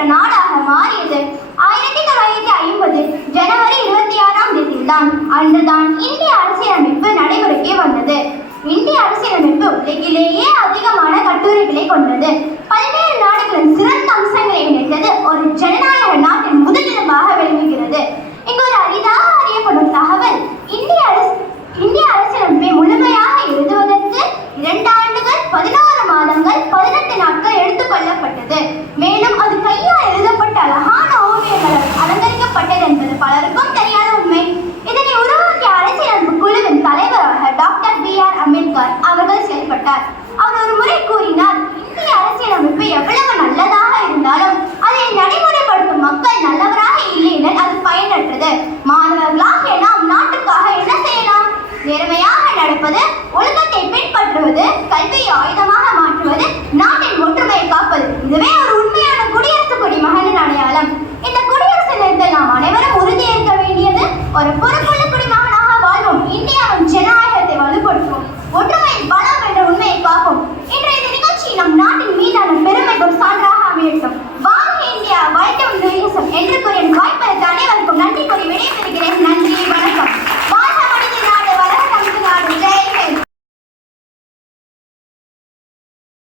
பெற்ற நாடாக மாறியது 1950 ஜனவரி 26ஆம் தேதிதான். அன்றுதான் இந்திய அரசியலமைப்பு நடைமுறைக்கு வந்தது. இந்திய அரசியலமைப்பு உலகிலேயே அதிகமான கட்டுரைகளை கொண்டது. பல்வேறு நாடுகளின் சிறந்த அம்சங்களை இணைத்தது ஒரு ஜனநாயக நாட்டின் முதலிடமாக விளங்குகிறது. இங்கு ஒரு அரிதாக அறியப்படும் தகவல், இந்திய அரசியலமைப்பை முழுமையாக எழுதுவதற்கு 2 ஆண்டுகள் 16 மாதங்கள் 18 நாட்கள் எடுத்துக்கொள்ளப்பட்டது. மேலும்